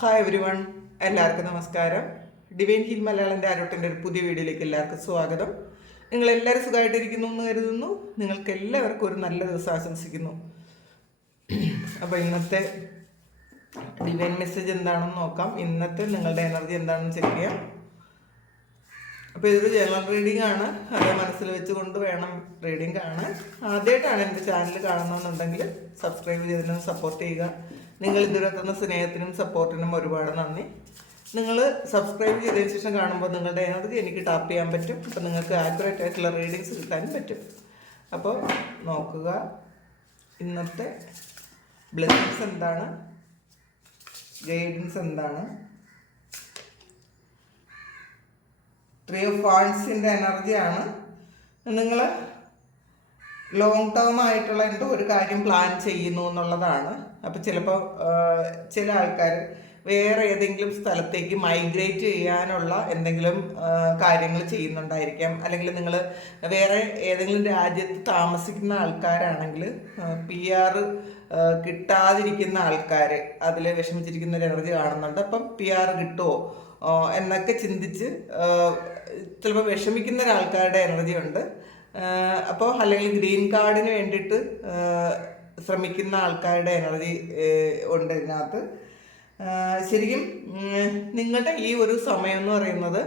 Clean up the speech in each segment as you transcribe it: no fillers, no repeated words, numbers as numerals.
Hi every one, എല്ലാവർക്കും നമസ്കാരം. Divine heal മലയാളൻ്റെ ആരോട്ടിൻ്റെ ഒരു പുതിയ വീഡിയോയിലേക്ക് എല്ലാവർക്കും സ്വാഗതം. നിങ്ങളെല്ലാവരും സുഖമായിട്ടിരിക്കുന്നു എന്ന് കരുതുന്നു. നിങ്ങൾക്ക് എല്ലാവർക്കും ഒരു നല്ല ദിവസം ആശംസിക്കുന്നു. അപ്പോൾ ഇന്നത്തെ ഡിവൈൻ മെസ്സേജ് എന്താണെന്ന് നോക്കാം. ഇന്നത്തെ നിങ്ങളുടെ എനർജി എന്താണെന്ന് ചെക്ക് ചെയ്യാം. അപ്പോൾ ഇതൊരു ജനറൽ റീഡിംഗ് ആണ്. അത് മനസ്സിൽ വെച്ചുകൊണ്ട് വേണം റീഡിംഗ് കാണാൻ. ആദ്യമായിട്ടാണ് എൻ്റെ ചാനൽ കാണുന്നതെന്നുണ്ടെങ്കിൽ സബ്സ്ക്രൈബ് ചെയ്തതിനും സപ്പോർട്ട് ചെയ്യുക. നിങ്ങൾ ഇതുവരെ തന്ന സ്നേഹത്തിനും സപ്പോർട്ടിനും ഒരുപാട് നന്ദി. നിങ്ങൾ സബ്സ്ക്രൈബ് ചെയ്തതിന് ശേഷം കാണുമ്പോൾ നിങ്ങളുടെ എനർജി എനിക്ക് ടാപ്പ് ചെയ്യാൻ പറ്റും. അപ്പോൾ നിങ്ങൾക്ക് ആക്യുറേറ്റ് ആയിട്ടുള്ള റീഡിങ്സ് കിട്ടാനും പറ്റും. അപ്പോൾ നോക്കുക, ഇന്നത്തെ ബ്ലെസ്സിങ്സ് എന്താണ്, ഗൈഡൻസ് എന്താണ്. 3 of Wandsൻ്റെ എനർജിയാണ്. നിങ്ങൾ ലോങ് ടേം ആയിട്ടുള്ള എന്തോ ഒരു കാര്യം പ്ലാൻ ചെയ്യുന്നു എന്നുള്ളതാണ്. അപ്പോൾ ചിലപ്പോൾ ചില ആൾക്കാർ വേറെ ഏതെങ്കിലും സ്ഥലത്തേക്ക് മൈഗ്രേറ്റ് ചെയ്യാനുള്ള എന്തെങ്കിലും കാര്യങ്ങൾ ചെയ്യുന്നുണ്ടായിരിക്കാം. അല്ലെങ്കിൽ നിങ്ങൾ വേറെ ഏതെങ്കിലും രാജ്യത്ത് താമസിക്കുന്ന ആൾക്കാരാണെങ്കിൽ PR കിട്ടാതിരിക്കുന്ന ആൾക്കാർ അതിൽ വിഷമിച്ചിരിക്കുന്ന ഒരു എനർജി കാണുന്നുണ്ട്. അപ്പം PR കിട്ടുമോ എന്നൊക്കെ ചിന്തിച്ച് ചിലപ്പോൾ വിഷമിക്കുന്ന ഒരാൾക്കാരുടെ എനർജി ഉണ്ട്. അപ്പോൾ അല്ലെങ്കിൽ ഗ്രീൻ കാർഡിന് വേണ്ടിയിട്ട് ശ്രമിക്കുന്ന ആൾക്കാരുടെ എനർജി ഉണ്ട് ഇതിനകത്ത്. ശരിക്കും നിങ്ങളുടെ ഈ ഒരു സമയം എന്ന് പറയുന്നത്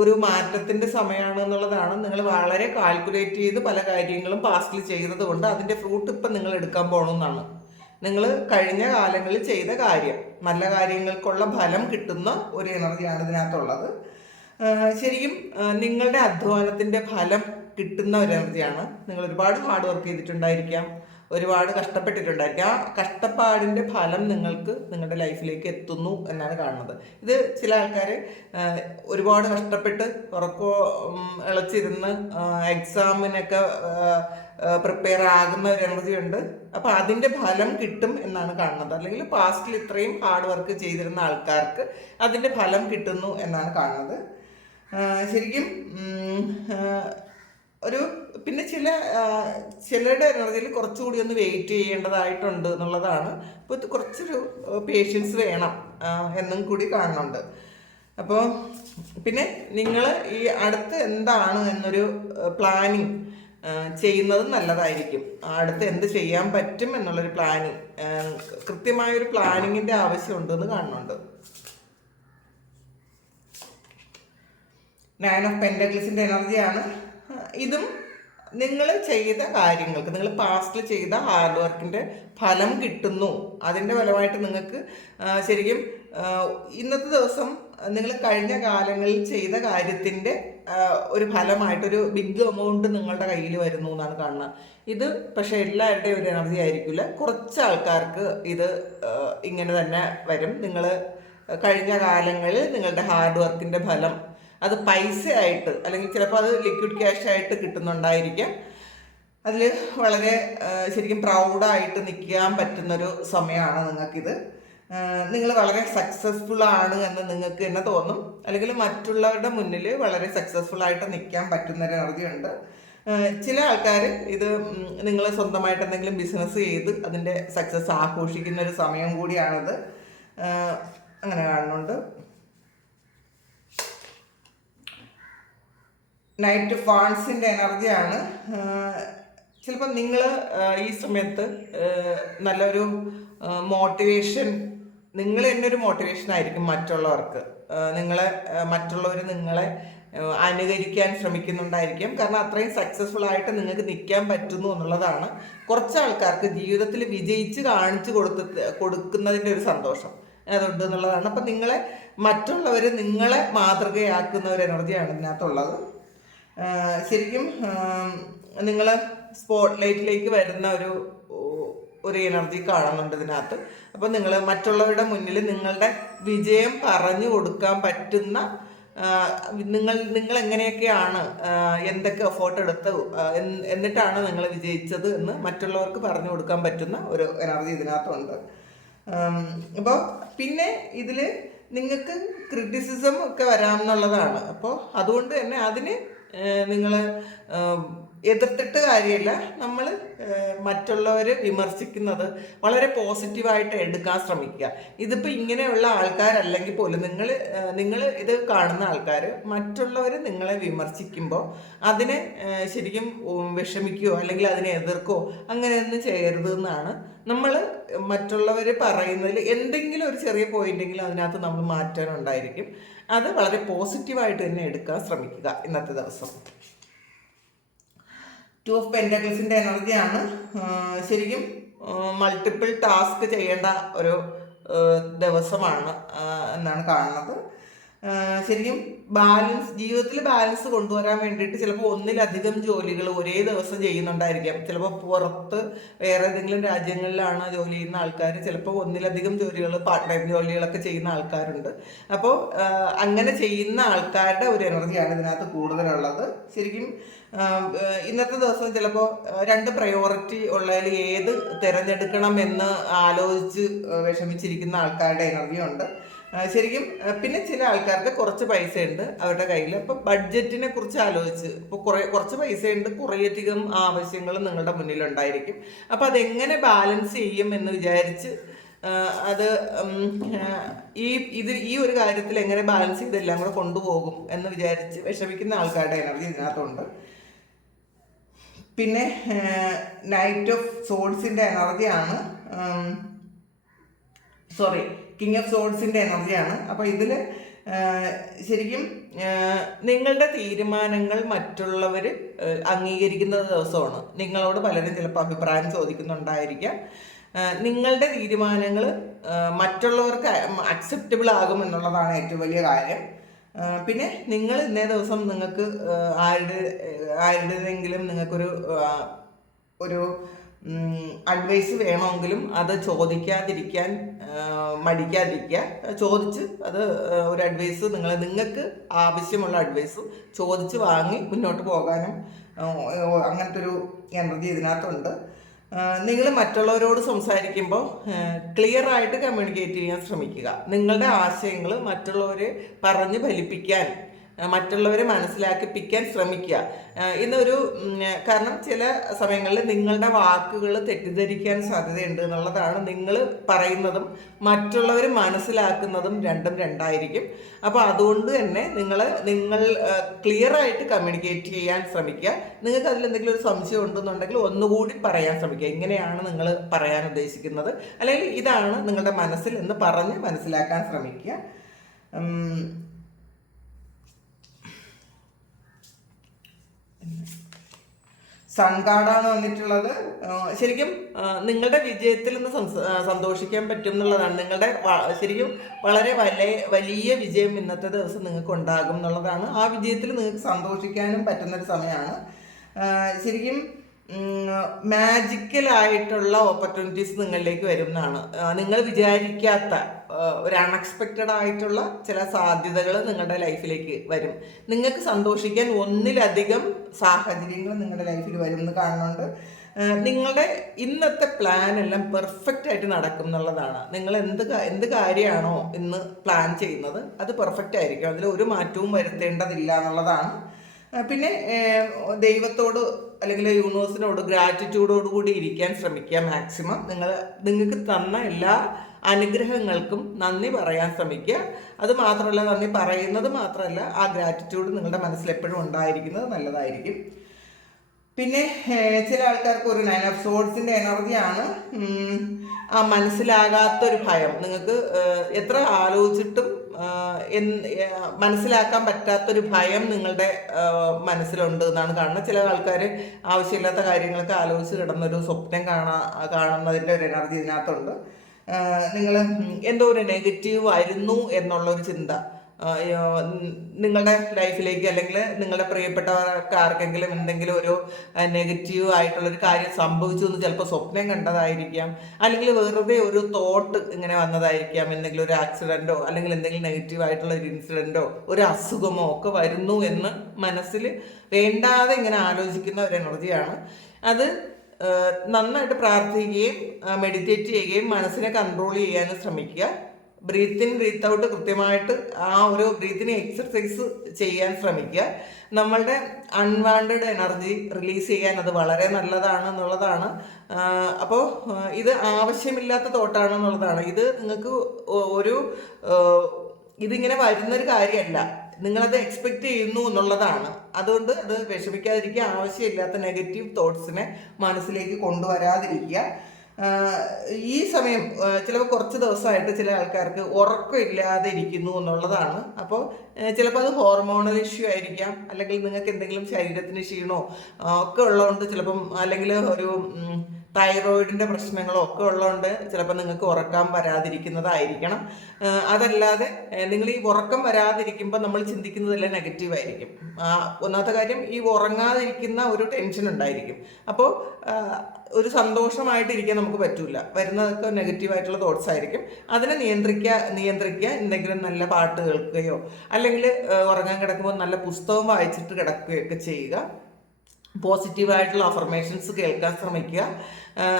ഒരു മാറ്റത്തിൻ്റെ സമയമാണ് എന്നുള്ളതാണ്. നിങ്ങൾ വളരെ കാൽക്കുലേറ്റ് ചെയ്ത് പല കാര്യങ്ങളും പാസ്റ്റിൽ ചെയ്തത് കൊണ്ട് അതിൻ്റെ ഫ്രൂട്ട് ഇപ്പം നിങ്ങൾ എടുക്കാൻ പോകണമെന്നാണ്. നിങ്ങൾ കഴിഞ്ഞ കാലങ്ങളിൽ ചെയ്ത കാര്യം, നല്ല കാര്യങ്ങൾക്കുള്ള ഫലം കിട്ടുന്ന ഒരു എനർജിയാണ് ഇതിനകത്തുള്ളത്. ശരിക്കും നിങ്ങളുടെ അധ്വാനത്തിൻ്റെ ഫലം കിട്ടുന്ന ഒരു എനർജിയാണ്. നിങ്ങൾ ഒരുപാട് ഹാർഡ് വർക്ക് ചെയ്തിട്ടുണ്ടായിരിക്കാം, ഒരുപാട് കഷ്ടപ്പെട്ടിട്ടുണ്ടായിരിക്കാം. ആ കഷ്ടപ്പാടിൻ്റെ ഫലം നിങ്ങൾക്ക് നിങ്ങളുടെ ലൈഫിലേക്ക് എത്തുന്നു എന്നാണ് കാണുന്നത്. ഇത് ചില ആൾക്കാർ ഒരുപാട് കഷ്ടപ്പെട്ട് ഇളച്ചിരുന്ന് എക്സാമിനൊക്കെ പ്രിപ്പയർ ആകുന്ന ഒരു എനർജി ഉണ്ട്. അപ്പോൾ അതിൻ്റെ ഫലം കിട്ടും എന്നാണ് കാണുന്നത്. അല്ലെങ്കിൽ പാസ്റ്റിൽ ഇത്രയും ഹാർഡ് വർക്ക് ചെയ്തിരുന്ന ആൾക്കാർക്ക് അതിൻ്റെ ഫലം കിട്ടുന്നു എന്നാണ് കാണുന്നത്. ശരിക്കും ഒരു പിന്നെ ചിലരുടെ എനർജിയിൽ കുറച്ചുകൂടി ഒന്ന് വെയിറ്റ് ചെയ്യേണ്ടതായിട്ടുണ്ട് എന്നുള്ളതാണ്. അപ്പോൾ കുറച്ചൊരു പേഷ്യൻസ് വേണം എന്നും കൂടി കാണുന്നുണ്ട്. അപ്പോൾ പിന്നെ നിങ്ങൾ ഈ അടുത്ത് എന്താണ് എന്നൊരു പ്ലാനിങ് ചെയ്യുന്നത് നല്ലതായിരിക്കും. അടുത്ത് എന്ത് ചെയ്യാൻ പറ്റും എന്നുള്ളൊരു പ്ലാനിങ്, കൃത്യമായൊരു പ്ലാനിങ്ങിൻ്റെ ആവശ്യമുണ്ടെന്ന് കാണുന്നുണ്ട്. 9 of Pentaclesൻ്റെ എനർജിയാണ്. ഇതും നിങ്ങൾ ചെയ്ത കാര്യങ്ങൾക്ക്, നിങ്ങൾ പാസ്റ്റിൽ ചെയ്ത ഹാർഡ് വർക്കിൻ്റെ ഫലം കിട്ടുന്നു. അതിൻ്റെ ഫലമായിട്ട് നിങ്ങൾക്ക് ശരിക്കും ഇന്നത്തെ ദിവസം നിങ്ങൾ കഴിഞ്ഞ കാലങ്ങളിൽ ചെയ്ത കാര്യത്തിൻ്റെ ഒരു ഫലമായിട്ടൊരു ബിഗ് എമൗണ്ട് നിങ്ങളുടെ കയ്യിൽ വരുന്നു എന്നാണ് കാണുന്നത്. ഇത് പക്ഷേ എല്ലാവരുടെയും ഒരു എനർജി ആയിരിക്കില്ല. കുറച്ച് ആൾക്കാർക്ക് ഇത് ഇങ്ങനെ തന്നെ വരും. നിങ്ങൾ കഴിഞ്ഞ കാലങ്ങളിൽ നിങ്ങളുടെ ഹാർഡ് വർക്കിൻ്റെ ഫലം അത് പൈസ ആയിട്ട് അല്ലെങ്കിൽ ചിലപ്പോൾ അത് ലിക്വിഡ് ക്യാഷ് ആയിട്ട് കിട്ടുന്നുണ്ടായിരിക്കാം. അതിൽ വളരെ ശരിക്കും പ്രൗഡായിട്ട് നിൽക്കാൻ പറ്റുന്നൊരു സമയമാണ് നിങ്ങൾക്കിത്. നിങ്ങൾ വളരെ സക്സസ്ഫുൾ ആണ് എന്ന് നിങ്ങൾക്ക് തന്നെ തോന്നും. അല്ലെങ്കിൽ മറ്റുള്ളവരുടെ മുന്നിൽ വളരെ സക്സസ്ഫുൾ ആയിട്ട് നിൽക്കാൻ പറ്റുന്നൊരു എനർജി ഉണ്ട്. ചില ആൾക്കാർ ഇത് നിങ്ങൾ സ്വന്തമായിട്ട് എന്തെങ്കിലും ബിസിനസ് ചെയ്ത് അതിൻ്റെ സക്സസ് ആഘോഷിക്കുന്ന ഒരു സമയം കൂടിയാണത്. അങ്ങനെ കാണുന്നുണ്ട്. നൈറ്റ് ഓഫ് വാൻഡ്സിൻ്റെ എനർജിയാണ്. ചിലപ്പോൾ നിങ്ങൾ ഈ സമയത്ത് നല്ലൊരു മോട്ടിവേഷൻ, നിങ്ങൾ തന്നെ ഒരു മോട്ടിവേഷൻ ആയിരിക്കും മറ്റുള്ളവർക്ക്. മറ്റുള്ളവർ നിങ്ങളെ അനുകരിക്കാൻ ശ്രമിക്കുന്നുണ്ടായിരിക്കും. കാരണം അത്രയും സക്സസ്ഫുൾ ആയിട്ട് നിങ്ങൾക്ക് നിൽക്കാൻ പറ്റുന്നു എന്നുള്ളതാണ്. കുറച്ച് ആൾക്കാർക്ക് ജീവിതത്തിൽ വിജയിച്ച് കാണിച്ചു കൊടുക്കുന്നതിൻ്റെ ഒരു സന്തോഷം അതുണ്ട് എന്നുള്ളതാണ്. അപ്പം മറ്റുള്ളവർ നിങ്ങളെ മാതൃകയാക്കുന്ന ഒരു എനർജിയാണ് ഇതിനകത്തുള്ളത്. ശരിക്കും നിങ്ങൾ സ്പോട്ട് ലൈറ്റിലേക്ക് വരുന്ന ഒരു എനർജി കാണുന്നുണ്ട് ഇതിനകത്ത്. അപ്പോൾ നിങ്ങൾ മറ്റുള്ളവരുടെ മുന്നിൽ നിങ്ങളുടെ വിജയം പറഞ്ഞു കൊടുക്കാൻ പറ്റുന്ന, നിങ്ങൾ എങ്ങനെയൊക്കെയാണ് എന്തൊക്കെ എഫേർട്ട് എടുത്ത് എന്നിട്ടാണ് നിങ്ങൾ വിജയിച്ചത് എന്ന് മറ്റുള്ളവർക്ക് പറഞ്ഞു കൊടുക്കാൻ പറ്റുന്ന ഒരു എനർജി ഇതിനകത്തുണ്ട്. അപ്പോൾ പിന്നെ ഇതിൽ നിങ്ങൾക്ക് ക്രിറ്റിസിസം ഒക്കെ വരാമെന്നുള്ളതാണ്. അപ്പോൾ അതുകൊണ്ട് തന്നെ അതിന് നിങ്ങൾ എതിർത്തിട്ട് കാര്യമില്ല. നമ്മൾ മറ്റുള്ളവർ വിമർശിക്കുന്നത് വളരെ പോസിറ്റീവായിട്ട് എടുക്കാൻ ശ്രമിക്കുക. ഇതിപ്പോൾ ഇങ്ങനെയുള്ള ആൾക്കാരല്ലെങ്കിൽ പോലും നിങ്ങൾ ഇത് കാണുന്ന ആൾക്കാർ മറ്റുള്ളവർ നിങ്ങളെ വിമർശിക്കുമ്പോൾ അതിനെ ശരിക്കും വിഷമിക്കുകയോ അല്ലെങ്കിൽ അതിനെ എതിർക്കുകയോ അങ്ങനെയൊന്നും ചെയ്യരുത് എന്നാണ്. നമ്മൾ മറ്റുള്ളവർ പറയുന്നതിൽ എന്തെങ്കിലും ഒരു ചെറിയ പോയിന്റെങ്കിലും അതിനകത്ത് നമ്മൾ മാറ്റാനുണ്ടായിരിക്കും. അത് വളരെ പോസിറ്റീവായിട്ട് തന്നെ എടുക്കാൻ ശ്രമിക്കുക ഇന്നത്തെ ദിവസം. 2 ഓഫ് പെൻറ്റക്കിൾസിൻ്റെ എനർജിയാണ്. ശരിക്കും മൾട്ടിപ്പിൾ ടാസ്ക് ചെയ്യേണ്ട ഒരു ദിവസമാണ് എന്നാണ് കാണുന്നത്. ശരിക്കും ജീവിതത്തിൽ ബാലൻസ് കൊണ്ടുവരാൻ വേണ്ടിയിട്ട് ചിലപ്പോൾ ഒന്നിലധികം ജോലികൾ ഒരേ ദിവസം ചെയ്യുന്നുണ്ടായിരിക്കാം. ചിലപ്പോൾ പുറത്ത് വേറെ ഏതെങ്കിലും രാജ്യങ്ങളിലാണ് ജോലി ചെയ്യുന്ന ആൾക്കാർ, ചിലപ്പോൾ ഒന്നിലധികം ജോലികൾ പാർട്ട് ടൈം ജോലികളൊക്കെ ചെയ്യുന്ന ആൾക്കാരുണ്ട്. അപ്പോൾ അങ്ങനെ ചെയ്യുന്ന ആൾക്കാരുടെ ഒരു എനർജിയാണ് ഇതിനകത്ത് കൂടുതലുള്ളത്. ശരിക്കും ഇന്നത്തെ ദിവസം ചിലപ്പോൾ 2 പ്രയോറിറ്റി ഉള്ളതിൽ ഏത് തിരഞ്ഞെടുക്കണം എന്ന് ആലോചിച്ച് വിഷമിച്ചിരിക്കുന്ന ആൾക്കാരുടെ എനർജിയുണ്ട് ശരിക്കും. പിന്നെ ചില ആൾക്കാർക്ക് കുറച്ച് പൈസ ഉണ്ട് അവരുടെ കയ്യിൽ, അപ്പോൾ ബഡ്ജറ്റിനെ കുറിച്ച് ആലോചിച്ച് ഇപ്പോൾ കുറച്ച് പൈസ ഉണ്ട്, കുറേയധികം ആവശ്യങ്ങൾ നിങ്ങളുടെ മുന്നിലുണ്ടായിരിക്കും. അപ്പോൾ അതെങ്ങനെ ബാലൻസ് ചെയ്യും എന്ന് വിചാരിച്ച് അത് ഈ ഒരു കാര്യത്തിൽ എങ്ങനെ ബാലൻസ് ചെയ്തെല്ലാം കൂടെ കൊണ്ടുപോകും എന്ന് വിചാരിച്ച് വിഷമിക്കുന്ന ആൾക്കാരുടെ എനർജി ഇതിനകത്തുണ്ട്. പിന്നെ നൈറ്റ് ഓഫ് സോഡ്സിൻ്റെ എനർജിയാണ്, കിങ് ഓഫ് സോഡ്സിൻ്റെ എനർജിയാണ്. അപ്പോൾ ഇതിൽ ശരിക്കും നിങ്ങളുടെ തീരുമാനങ്ങൾ മറ്റുള്ളവർ അംഗീകരിക്കുന്ന ദിവസമാണ്. നിങ്ങളോട് പലരും ചിലപ്പോൾ അഭിപ്രായം ചോദിക്കുന്നുണ്ടായിരിക്കാം. നിങ്ങളുടെ തീരുമാനങ്ങൾ മറ്റുള്ളവർക്ക് അക്സെപ്റ്റബിൾ ആകും എന്നുള്ളതാണ് ഏറ്റവും വലിയ കാര്യം. പിന്നെ നിങ്ങൾ ഇന്നേ ദിവസം നിങ്ങൾക്ക് ആരുടെയെങ്കിലും നിങ്ങൾക്കൊരു അഡ്വൈസ് വേണമെങ്കിലും അത് ചോദിക്കാതിരിക്കാൻ മടിക്കാതിരിക്കുക. ചോദിച്ച് അത് ഒരു അഡ്വൈസ് നിങ്ങൾക്ക് ആവശ്യമുള്ള അഡ്വൈസ് ചോദിച്ച് വാങ്ങി മുന്നോട്ട് പോകാനും അങ്ങനത്തെ ഒരു എനർജി ഇതിനകത്തുണ്ട്. നിങ്ങൾ മറ്റുള്ളവരോട് സംസാരിക്കുമ്പോൾ ക്ലിയറായിട്ട് കമ്മ്യൂണിക്കേറ്റ് ചെയ്യാൻ ശ്രമിക്കുക. നിങ്ങളുടെ ആശയങ്ങൾ മറ്റുള്ളവരെ പറഞ്ഞ് ഫലിപ്പിക്കാൻ, മറ്റുള്ളവരെ മനസ്സിലാക്കിപ്പിക്കാൻ ശ്രമിക്കുക. കാരണം ചില സമയങ്ങളിൽ നിങ്ങളുടെ വാക്കുകൾ തെറ്റിദ്ധരിക്കാൻ സാധ്യതയുണ്ട് എന്നുള്ളതാണ്. നിങ്ങൾ പറയുന്നതും മനസ്സിലാക്കുന്നതും രണ്ടായിരിക്കും. അപ്പോൾ അതുകൊണ്ട് തന്നെ നിങ്ങൾ ക്ലിയറായിട്ട് കമ്മ്യൂണിക്കേറ്റ് ചെയ്യാൻ ശ്രമിക്കുക. നിങ്ങൾക്ക് അതിൽ എന്തെങ്കിലും ഒരു സംശയം ഉണ്ടെന്നുണ്ടെങ്കിൽ ഒന്നുകൂടി പറയാൻ ശ്രമിക്കുക. ഇങ്ങനെയാണ് നിങ്ങൾ പറയാൻ ഉദ്ദേശിക്കുന്നത്, അല്ലെങ്കിൽ ഇതാണ് നിങ്ങളുടെ മനസ്സിൽ എന്ന് പറഞ്ഞ് മനസ്സിലാക്കാൻ ശ്രമിക്കുക. സൺ കാർഡാണ് വന്നിട്ടുള്ളത്. ശരിക്കും നിങ്ങളുടെ വിജയത്തിൽ നിന്ന് സന്തോഷിക്കാൻ പറ്റും എന്നുള്ളതാണ്. നിങ്ങളുടെ ശരിക്കും വളരെ വലിയ വിജയം ഇന്നത്തെ ദിവസം നിങ്ങൾക്ക് ഉണ്ടാകും എന്നുള്ളതാണ്. ആ വിജയത്തിൽ നിങ്ങൾക്ക് സന്തോഷിക്കാനും പറ്റുന്നൊരു സമയമാണ്. ശരിക്കും മാജിക്കലായിട്ടുള്ള ഓപ്പർച്യൂണിറ്റീസ് നിങ്ങളിലേക്ക് വരുന്നതാണ്. നിങ്ങൾ വിചാരിക്കാത്ത ഒരു അൺഎക്സ്പെക്റ്റഡ് ആയിട്ടുള്ള ചില സാധ്യതകൾ നിങ്ങളുടെ ലൈഫിലേക്ക് വരും. നിങ്ങൾക്ക് സന്തോഷിക്കാൻ ഒന്നിലധികം സാഹചര്യങ്ങൾ നിങ്ങളുടെ ലൈഫിൽ വരും എന്ന് കാണുന്നുണ്ട്. നിങ്ങളുടെ ഇന്നത്തെ പ്ലാൻ എല്ലാം പെർഫെക്റ്റ് ആയിട്ട് നടക്കും എന്നുള്ളതാണ്. നിങ്ങൾ എന്ത് കാര്യമാണോ ഇന്ന് പ്ലാൻ ചെയ്യുന്നത് അത് പെർഫെക്റ്റ് ആയിരിക്കും. അതിൽ ഒരു മാറ്റവും വരുത്തേണ്ടതില്ല എന്നുള്ളതാണ്. പിന്നെ ദൈവത്തോട് അല്ലെങ്കിൽ യൂണിവേഴ്സിനോട് ഗ്രാറ്റിറ്റ്യൂഡോടുകൂടി ഇരിക്കാൻ ശ്രമിക്കുക. മാക്സിമം നിങ്ങൾക്ക് തന്ന എല്ലാ അനുഗ്രഹങ്ങൾക്കും നന്ദി പറയാൻ ശ്രമിക്കുക. അത് മാത്രമല്ല, നന്ദി പറയുന്നത് മാത്രമല്ല, ആ ഗ്രാറ്റിറ്റ്യൂഡ് നിങ്ങളുടെ മനസ്സിൽ എപ്പോഴും ഉണ്ടായിരിക്കുന്നത് നല്ലതായിരിക്കും. പിന്നെ ചില ആൾക്കാർക്ക് ഒരു 9 ഓഫ് സോഡ്സിൻ്റെ എനർജിയാണ്. ആ മനസ്സിലാകാത്തൊരു ഭയം, നിങ്ങൾക്ക് എത്ര ആലോചിച്ചിട്ടും മനസ്സിലാക്കാൻ പറ്റാത്തൊരു ഭയം നിങ്ങളുടെ മനസ്സിലുണ്ട് എന്നാണ് കാണുന്നത്. ചില ആൾക്കാർ ആവശ്യമില്ലാത്ത കാര്യങ്ങളൊക്കെ ആലോചിച്ച് കിടന്നൊരു സ്വപ്നം കാണുന്നതിൻ്റെ ഒരു എനർജി ഇതിനകത്തുണ്ട്. നിങ്ങൾ എന്തോ ഒരു നെഗറ്റീവ് വരുന്നു എന്നുള്ളൊരു ചിന്ത നിങ്ങളുടെ ലൈഫിലേക്ക്, അല്ലെങ്കിൽ നിങ്ങളുടെ പ്രിയപ്പെട്ടവർക്ക് ആർക്കെങ്കിലും എന്തെങ്കിലും ഒരു നെഗറ്റീവ് ആയിട്ടുള്ളൊരു കാര്യം സംഭവിച്ചു എന്ന് ചിലപ്പോൾ സ്വപ്നം കണ്ടതായിരിക്കാം, അല്ലെങ്കിൽ വെറുതെ ഒരു തോട്ട് ഇങ്ങനെ വന്നതായിരിക്കാം. എന്തെങ്കിലും ഒരു ആക്സിഡൻറ്റോ അല്ലെങ്കിൽ എന്തെങ്കിലും നെഗറ്റീവ് ആയിട്ടുള്ള ഒരു ഇൻസിഡൻറ്റോ ഒരു അസുഖമോ ഒക്കെ വരുന്നു എന്ന് മനസ്സിൽ വേണ്ടാതെ ഇങ്ങനെ ആലോചിക്കുന്ന ഒരു എനർജിയാണ്. അത് നന്നായിട്ട് പ്രാർത്ഥിക്കുകയും മെഡിറ്റേറ്റ് ചെയ്യുകയും മനസ്സിനെ കൺട്രോൾ ചെയ്യാനും ശ്രമിക്കുക. ബ്രീത്ത് ഇൻ ബ്രീത്ത് ഔട്ട് കൃത്യമായിട്ട് ആ ഒരു ബ്രീത്തിങ് എക്സർസൈസ് ചെയ്യാൻ ശ്രമിക്കുക. നമ്മളുടെ അൺവാണ്ടഡ് എനർജി റിലീസ് ചെയ്യാൻ അത് വളരെ നല്ലതാണ് എന്നുള്ളതാണ്. അപ്പോൾ ഇത് ആവശ്യമില്ലാത്ത തോട്ടാണെന്നുള്ളതാണ്. ഇത് നിങ്ങൾക്ക് ഒരു ഇതിങ്ങനെ വരുന്നൊരു കാര്യമല്ല, നിങ്ങളത് എക്സ്പെക്റ്റ് ചെയ്യുന്നു എന്നുള്ളതാണ്. അതുകൊണ്ട് അത് വിഷമിക്കാതിരിക്കുക. ആവശ്യമില്ലാത്ത നെഗറ്റീവ് തോട്ട്സിനെ മനസ്സിലേക്ക് കൊണ്ടുവരാതിരിക്കുക. ഈ സമയം ചിലപ്പോൾ കുറച്ച് ദിവസമായിട്ട് ചില ആൾക്കാർക്ക് ഉറക്കമില്ലാതെ ഇരിക്കുന്നു എന്നുള്ളതാണ്. അപ്പോൾ ചിലപ്പോൾ അത് ഹോർമോണൽ ഇഷ്യൂ ആയിരിക്കാം, അല്ലെങ്കിൽ നിങ്ങൾക്ക് എന്തെങ്കിലും ശരീരത്തിന് ക്ഷീണമോ ഒക്കെ ഉള്ളതുകൊണ്ട് ചിലപ്പം, അല്ലെങ്കിൽ ഒരു തൈറോയിഡിൻ്റെ പ്രശ്നങ്ങളോ ഒക്കെ ഉള്ളതുകൊണ്ട് ചിലപ്പോൾ നിങ്ങൾക്ക് ഉറക്കം വരാതിരിക്കുന്നതായിരിക്കണം. അതല്ലാതെ നിങ്ങൾ ഈ ഉറക്കം വരാതിരിക്കുമ്പോൾ നമ്മൾ ചിന്തിക്കുന്നതെല്ലാം നെഗറ്റീവായിരിക്കും. ഒന്നാമത്തെ കാര്യം, ഈ ഉറങ്ങാതിരിക്കുന്ന ഒരു ടെൻഷൻ ഉണ്ടായിരിക്കും. അപ്പോൾ ഒരു സന്തോഷമായിട്ടിരിക്കാൻ നമുക്ക് പറ്റില്ല. വരുന്നതൊക്കെ നെഗറ്റീവായിട്ടുള്ള തോട്ട്സ് ആയിരിക്കും. അതിനെ നിയന്ത്രിക്കുക. എന്തെങ്കിലും നല്ല പാട്ട് കേൾക്കുകയോ അല്ലെങ്കിൽ ഉറങ്ങാൻ കിടക്കുമ്പോൾ നല്ല പുസ്തകം വായിച്ചിട്ട് കിടക്കുകയൊക്കെ ചെയ്യുക. പോസിറ്റീവായിട്ടുള്ള അഫർമേഷൻസ് കേൾക്കാൻ ശ്രമിക്കുക.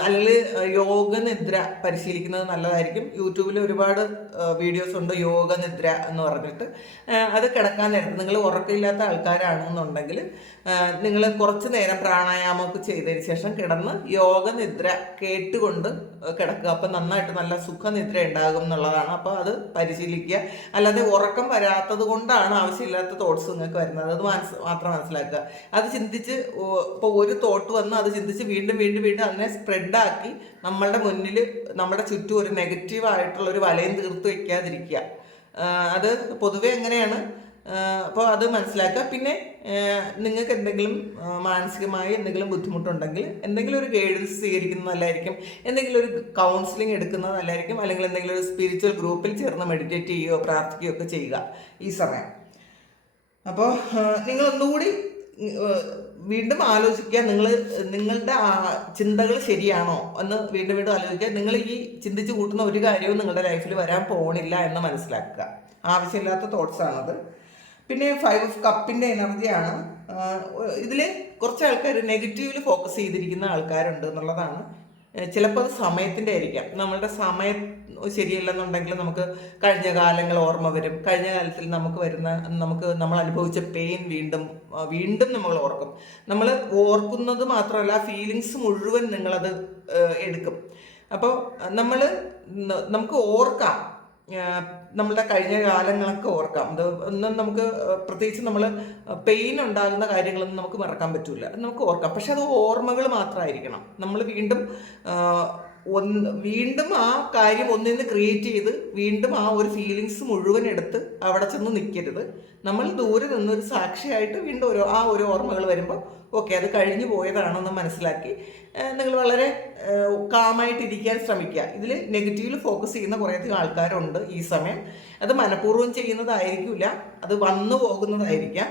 അല്ലെങ്കിൽ യോഗ നിദ്ര പരിശീലിക്കുന്നത് നല്ലതായിരിക്കും. യൂട്യൂബിൽ ഒരുപാട് വീഡിയോസ് ഉണ്ട് യോഗ നിദ്ര എന്ന് പറഞ്ഞിട്ട്. അത് കിടക്കാൻ നേരത്ത് നിങ്ങൾ ഉറക്കമില്ലാത്ത ആൾക്കാരാണെന്നുണ്ടെങ്കിൽ നിങ്ങൾ കുറച്ച് നേരം പ്രാണായാമമൊക്കെ ചെയ്തതിന് ശേഷം കിടന്ന് യോഗ നിദ്ര കേട്ടുകൊണ്ട് കിടക്കുക. അപ്പം നന്നായിട്ട് നല്ല സുഖനിദ്ര ഉണ്ടാകും എന്നുള്ളതാണ്. അപ്പോൾ അത് പരിശീലിക്കുക. അല്ലാതെ ഉറക്കം വരാത്തത് കൊണ്ടാണ് ആവശ്യമില്ലാത്ത തോട്ട്സ് നിങ്ങൾക്ക് വരുന്നത്, അത് മാത്രം മനസ്സിലാക്കുക. അത് ചിന്തിച്ച് ഇപ്പോൾ ഒരു തോട്ട് വന്ന് അത് ചിന്തിച്ച് വീണ്ടും വീണ്ടും വീണ്ടും അതിനെ സ്പ്രെഡാക്കി നമ്മളുടെ മുന്നിൽ നമ്മുടെ ചുറ്റും ഒരു നെഗറ്റീവായിട്ടുള്ളൊരു വലയം തീർത്ത് വയ്ക്കാതിരിക്കുക. അത് പൊതുവെ എങ്ങനെയാണ്. അപ്പോൾ അത് മനസ്സിലാക്കുക. പിന്നെ നിങ്ങൾക്ക് എന്തെങ്കിലും മാനസികമായി എന്തെങ്കിലും ബുദ്ധിമുട്ടുണ്ടെങ്കിൽ എന്തെങ്കിലും ഒരു ഗൈഡൻസ് സ്വീകരിക്കുന്നത് നല്ലതായിരിക്കും. എന്തെങ്കിലും ഒരു കൗൺസിലിംഗ് എടുക്കുന്നത് നല്ലതായിരിക്കും. അല്ലെങ്കിൽ എന്തെങ്കിലും ഒരു സ്പിരിച്വൽ ഗ്രൂപ്പിൽ ചേർന്ന് മെഡിറ്റേറ്റ് ചെയ്യുകയോ പ്രാർത്ഥിക്കുകയോ ഒക്കെ ചെയ്യുക ഈ സമയം. അപ്പോൾ നിങ്ങളൊന്നുകൂടി വീണ്ടും ആലോചിക്കുക, നിങ്ങളുടെ ചിന്തകൾ ശരിയാണോ എന്ന് വീണ്ടും വീണ്ടും ആലോചിക്കുക. നിങ്ങൾ ഈ ചിന്തിച്ച് കൂട്ടുന്ന ഒരു കാര്യവും നിങ്ങളുടെ ലൈഫിൽ വരാൻ പോകണില്ല എന്ന് മനസ്സിലാക്കുക. ആവശ്യമില്ലാത്ത തോട്ട്സ് ആണത്. പിന്നെ 5 ഓഫ് കപ്പിൻ്റെ എനർജിയാണ്. ഇതിൽ കുറച്ച് ആൾക്കാർ നെഗറ്റീവിൽ ഫോക്കസ് ചെയ്തിരിക്കുന്ന ആൾക്കാരുണ്ട് എന്നുള്ളതാണ്. ചിലപ്പോൾ അത് സമയത്തിൻ്റെ ആയിരിക്കാം. നമ്മളുടെ സമയം ശരിയല്ലെന്നുണ്ടെങ്കിൽ നമുക്ക് കഴിഞ്ഞ കാലങ്ങൾ ഓർമ്മ വരും. കഴിഞ്ഞ കാലത്തിൽ നമ്മൾ അനുഭവിച്ച പെയിൻ വീണ്ടും നമ്മൾ ഓർക്കും. നമ്മൾ ഓർക്കുന്നത് മാത്രമല്ല, ഫീലിങ്സ് മുഴുവൻ നിങ്ങളത് എടുക്കും. അപ്പോൾ നമുക്ക് ഓർക്കാം, നമ്മളുടെ കഴിഞ്ഞ കാലങ്ങളൊക്കെ ഓർക്കാം. അത് ഒന്നും നമുക്ക് പ്രത്യേകിച്ച് നമ്മൾ പെയിൻ ഉണ്ടാകുന്ന കാര്യങ്ങളൊന്നും നമുക്ക് മറക്കാൻ പറ്റില്ല. നമുക്ക് ഓർക്കാം. പക്ഷെ അത് ഓർമ്മകൾ മാത്രമായിരിക്കണം. നമ്മൾ വീണ്ടും ആ കാര്യം ഒന്നിന്ന് ക്രിയേറ്റ് ചെയ്ത് വീണ്ടും ആ ഒരു ഫീലിങ്സ് മുഴുവൻ എടുത്ത് അവിടെ ചെന്ന് നിൽക്കരുത്. നമ്മൾ ദൂരെ നിന്നൊരു സാക്ഷിയായിട്ട് വീണ്ടും ഒരു ഓർമ്മകൾ വരുമ്പോൾ ഓക്കെ, അത് കഴിഞ്ഞു പോയതാണെന്ന് മനസ്സിലാക്കി നിങ്ങൾ വളരെ കാമായിട്ടിരിക്കാൻ ശ്രമിക്കുക. ഇതിൽ നെഗറ്റീവിൽ ഫോക്കസ് ചെയ്യുന്ന കുറേയധികം ആൾക്കാരുണ്ട് ഈ സമയം. അത് മനഃപൂർവ്വം ചെയ്യുന്നതായിരിക്കില്ല, അത് വന്നു പോകുന്നതായിരിക്കാം.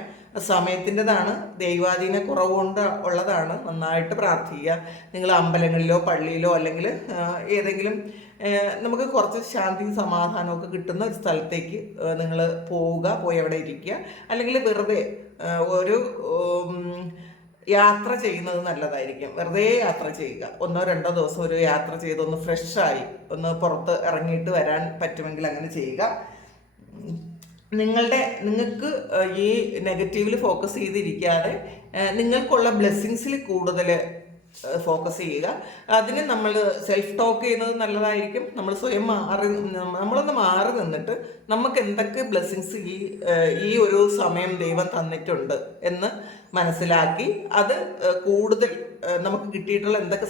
സമയത്തിൻ്റെതാണ്, ദൈവാധീന കുറവുകൊണ്ട് ഉള്ളതാണ്. നന്നായിട്ട് പ്രാർത്ഥിക്കുക. നിങ്ങൾ അമ്പലങ്ങളിലോ പള്ളിയിലോ അല്ലെങ്കിൽ ഏതെങ്കിലും നമുക്ക് കുറച്ച് ശാന്തിയും സമാധാനമൊക്കെ കിട്ടുന്ന ഒരു സ്ഥലത്തേക്ക് നിങ്ങൾ പോയി അവിടെ ഇരിക്കുക. അല്ലെങ്കിൽ വെറുതെ ഒരു യാത്ര ചെയ്യുന്നത് നല്ലതായിരിക്കും. വെറുതെ യാത്ര ചെയ്യുക. 1-2 ദിവസം ഒരു യാത്ര ചെയ്ത് ഒന്ന് ഫ്രഷായി ഒന്ന് പുറത്ത് ഇറങ്ങിയിട്ട് വരാൻ പറ്റുമെങ്കിൽ അങ്ങനെ ചെയ്യുക. നിങ്ങൾക്ക് ഈ നെഗറ്റീവിൽ ഫോക്കസ് ചെയ്തിരിക്കാതെ നിങ്ങൾക്കുള്ള ബ്ലെസ്സിങ്സിൽ കൂടുതൽ ഫോക്കസ് ചെയ്യുക. അതിന് നമ്മൾ സെൽഫ് ടോക്ക് ചെയ്യുന്നത് നല്ലതായിരിക്കും. നമ്മൾ സ്വയം നമ്മളൊന്ന് മാറി നിന്നിട്ട് നമുക്ക് എന്തൊക്കെ ബ്ലെസ്സിങ്സ് ഈ ഒരു സമയം ദൈവം തന്നിട്ടുണ്ട് എന്ന് മനസ്സിലാക്കി അത് കൂടുതൽ നമുക്ക് കിട്ടിയിട്ടുള്ള എന്തൊക്കെ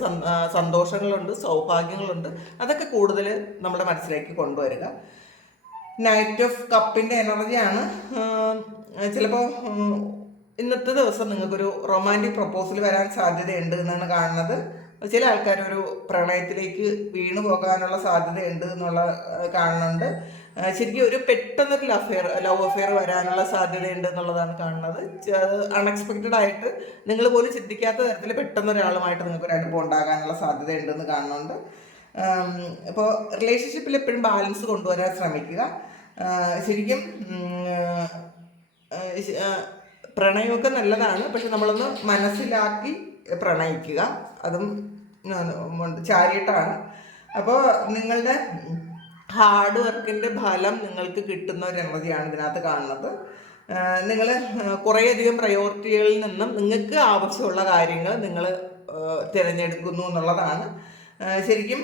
സന്തോഷങ്ങളുണ്ട്, സൗഭാഗ്യങ്ങളുണ്ട്, അതൊക്കെ കൂടുതൽ നമ്മുടെ മനസ്സിലേക്ക് കൊണ്ടുവരിക. നൈറ്റ് ഓഫ് കപ്പിൻ്റെ എനർജിയാണ്. ചിലപ്പോൾ ഇന്നത്തെ ദിവസം നിങ്ങൾക്കൊരു റൊമാൻറ്റിക് പ്രപ്പോസൽ വരാൻ സാധ്യതയുണ്ട് എന്നാണ് കാണുന്നത്. ചില ആൾക്കാർ ഒരു പ്രണയത്തിലേക്ക് വീണു പോകാനുള്ള സാധ്യതയുണ്ട് എന്നുള്ള കാണുന്നുണ്ട്. ശരിക്കും ഒരു പെട്ടെന്നൊരു ലവ് അഫെയർ വരാനുള്ള സാധ്യതയുണ്ട് എന്നുള്ളതാണ് കാണുന്നത്. അത് അൺഎക്സ്പെക്റ്റഡ് ആയിട്ട് നിങ്ങൾ പോലും ചിന്തിക്കാത്ത തരത്തിൽ പെട്ടെന്നൊരാളുമായിട്ട് നിങ്ങൾക്കൊരു അടുപ്പം ഉണ്ടാകാനുള്ള സാധ്യതയുണ്ടെന്ന് കാണുന്നുണ്ട്. ഇപ്പോൾ റിലേഷൻഷിപ്പിൽ എപ്പോഴും ബാലൻസ് കൊണ്ടുവരാൻ ശ്രമിക്കുക. ശരിക്കും പ്രണയമൊക്കെ നല്ലതാണ്, പക്ഷെ നമ്മളൊന്ന് മനസ്സിലാക്കി പ്രണയിക്കുക. അതും ചാരിയിട്ടാണ്. അപ്പോൾ നിങ്ങളുടെ ഹാർഡ് വർക്കിൻ്റെ ഫലം നിങ്ങൾക്ക് കിട്ടുന്ന ഒരു എനർജിയാണ് ഇതിനകത്ത് കാണുന്നത്. നിങ്ങൾ കുറേയധികം പ്രയോറിറ്റികളിൽ നിന്നും നിങ്ങൾക്ക് ആവശ്യമുള്ള കാര്യങ്ങൾ നിങ്ങൾ തിരഞ്ഞെടുക്കുന്നു എന്നുള്ളതാണ്. ശരിക്കും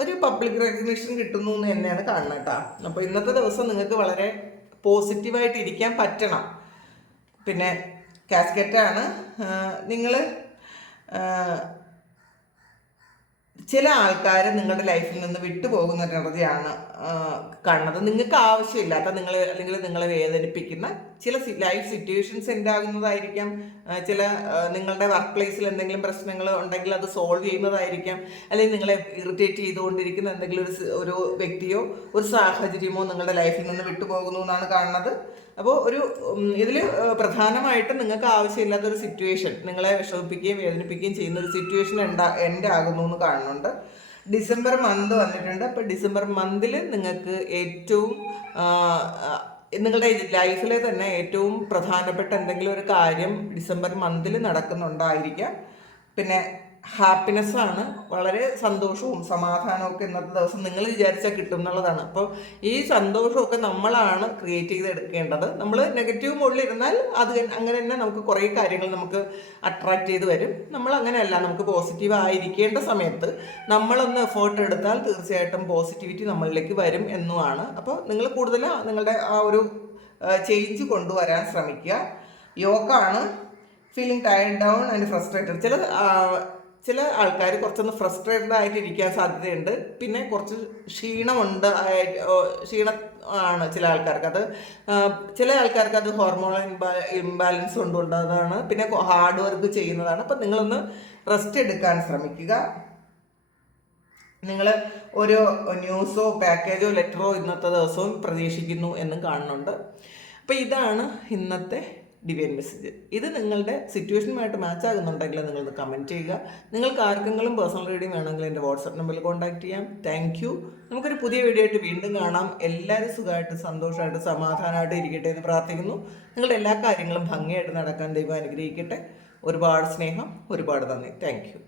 ഒരു പബ്ലിക് റെക്കഗ്നിഷൻ കിട്ടുന്നു എന്ന് തന്നെയാണ് കാണുന്നത് കേട്ടോ. അപ്പോൾ ഇന്നത്തെ ദിവസം നിങ്ങൾക്ക് വളരെ പോസിറ്റീവായിട്ട് ഇരിക്കാൻ പറ്റണം. പിന്നെ കാസ്കറ്റാണ്. നിങ്ങൾ ചില ആൾക്കാർ നിങ്ങളുടെ ലൈഫിൽ നിന്ന് വിട്ടുപോകുന്ന ഒരു എനർജിയാണ് കാണുന്നത്. നിങ്ങൾക്ക് ആവശ്യമില്ലാത്ത അല്ലെങ്കിൽ നിങ്ങളെ വേദനിപ്പിക്കുന്ന ചില ലൈഫ് സിറ്റുവേഷൻസ് ഉണ്ടാകുന്നതായിരിക്കാം. ചില നിങ്ങളുടെ വർക്ക് പ്ലേസിൽ എന്തെങ്കിലും പ്രശ്നങ്ങൾ ഉണ്ടെങ്കിൽ അത് സോൾവ് ചെയ്യുന്നതായിരിക്കാം. അല്ലെങ്കിൽ നിങ്ങളെ ഇറിറ്റേറ്റ് ചെയ്തുകൊണ്ടിരിക്കുന്ന എന്തെങ്കിലും ഒരു വ്യക്തിയോ ഒരു സാഹചര്യമോ നിങ്ങളുടെ ലൈഫിൽ നിന്ന് വിട്ടുപോകുന്നു എന്നാണ് കാണുന്നത്. അപ്പോൾ ഇതിൽ പ്രധാനമായിട്ടും നിങ്ങൾക്ക് ആവശ്യമില്ലാത്തൊരു സിറ്റുവേഷൻ, നിങ്ങളെ വിഷമിപ്പിക്കുകയും വേദനിപ്പിക്കുകയും ചെയ്യുന്ന ഒരു സിറ്റുവേഷൻ എൻഡ് ആകുന്നു എന്ന് കാണുന്നുണ്ട്. ഡിസംബർ മന്ത് വന്നിട്ടുണ്ട്. അപ്പോൾ ഡിസംബർ മന്തിൽ നിങ്ങൾക്ക് ഏറ്റവും നിങ്ങളുടെ ലൈഫിലെ തന്നെ ഏറ്റവും പ്രധാനപ്പെട്ട എന്തെങ്കിലും ഒരു കാര്യം ഡിസംബർ മന്തിൽ നടക്കുന്നുണ്ടായിരിക്കാം. പിന്നെ ഹാപ്പിനെസ്സാണ്, വളരെ സന്തോഷവും സമാധാനവും ഒക്കെ ഇന്നത്തെ ദിവസം നിങ്ങൾ വിചാരിച്ചാൽ കിട്ടും എന്നുള്ളതാണ്. അപ്പോൾ ഈ സന്തോഷമൊക്കെ നമ്മളാണ് ക്രിയേറ്റ് ചെയ്തെടുക്കേണ്ടത്. നമ്മൾ നെഗറ്റീവ് മുകളിലിരുന്നാൽ അത് അങ്ങനെ തന്നെ നമുക്ക് കുറേ കാര്യങ്ങൾ നമുക്ക് അട്രാക്റ്റ് ചെയ്ത് വരും. നമ്മൾ അങ്ങനെയല്ല, നമുക്ക് പോസിറ്റീവ് ആയിരിക്കേണ്ട സമയത്ത് നമ്മളൊന്ന് എഫേർട്ട് എടുത്താൽ തീർച്ചയായിട്ടും പോസിറ്റിവിറ്റി നമ്മളിലേക്ക് വരും എന്നുമാണ്. അപ്പോൾ നിങ്ങൾ കൂടുതൽ നിങ്ങളുടെ ആ ഒരു ചേഞ്ച് കൊണ്ടുവരാൻ ശ്രമിക്കുക. യോക്കാണ്. Feeling tired down and frustrated. ചില ആൾക്കാർ കുറച്ചൊന്ന് ഫ്രസ്ട്രേറ്റഡ് ആയിട്ട് ഇരിക്കാൻ സാധ്യതയുണ്ട്. പിന്നെ കുറച്ച് ക്ഷീണം ആണ് ചില ആൾക്കാർക്ക്. ചില ആൾക്കാർക്ക് അത് ഹോർമോണൽ ഇംബാലൻസ് കൊണ്ടുണ്ടാകുന്നതാണ്. പിന്നെ ഹാർഡ് വർക്ക് ചെയ്യുന്നതാണ്. അപ്പം നിങ്ങളൊന്ന് റെസ്റ്റ് എടുക്കാൻ ശ്രമിക്കുക. നിങ്ങൾ ഒരു ന്യൂസോ പാക്കേജോ ലെറ്ററോ ഇന്നത്തെ ദിവസവും പ്രതീക്ഷിക്കുന്നു എന്നും കാണുന്നുണ്ട്. അപ്പോൾ ഇതാണ് ഇന്നത്തെ ഡിവൈൻ മെസ്സേജ്. ഇത് നിങ്ങളുടെ സിറ്റുവേഷനുമായിട്ട് മാച്ച് ആകുന്നുണ്ടെങ്കിൽ നിങ്ങളത് കമൻറ്റ് ചെയ്യുക. നിങ്ങൾക്ക് ആർക്കെങ്കിലും പേഴ്സണൽ റീഡിംഗ് വേണമെങ്കിൽ എൻ്റെ വാട്സപ്പ് നമ്പറിൽ കോൺടാക്ട് ചെയ്യാം. Thank you. നമുക്കൊരു പുതിയ വീഡിയോ ആയിട്ട് വീണ്ടും കാണാം. എല്ലാവരും സുഖമായിട്ട് സന്തോഷമായിട്ട് സമാധാനമായിട്ട് ഇരിക്കട്ടെ എന്ന് പ്രാർത്ഥിക്കുന്നു. നിങ്ങളുടെ എല്ലാ കാര്യങ്ങളും ഭംഗിയായിട്ട് നടക്കാൻ ദൈവം അനുഗ്രഹിക്കട്ടെ. ഒരുപാട് സ്നേഹം, ഒരുപാട് നന്ദി. Thank you.